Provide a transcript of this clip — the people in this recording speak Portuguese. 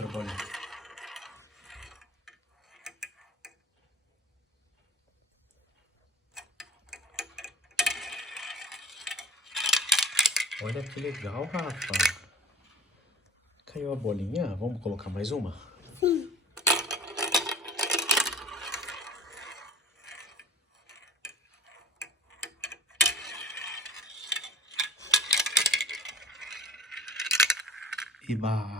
outra bolinha. Olha que legal, Rafa. Caiu a bolinha? Vamos colocar mais uma? Sim. Eba!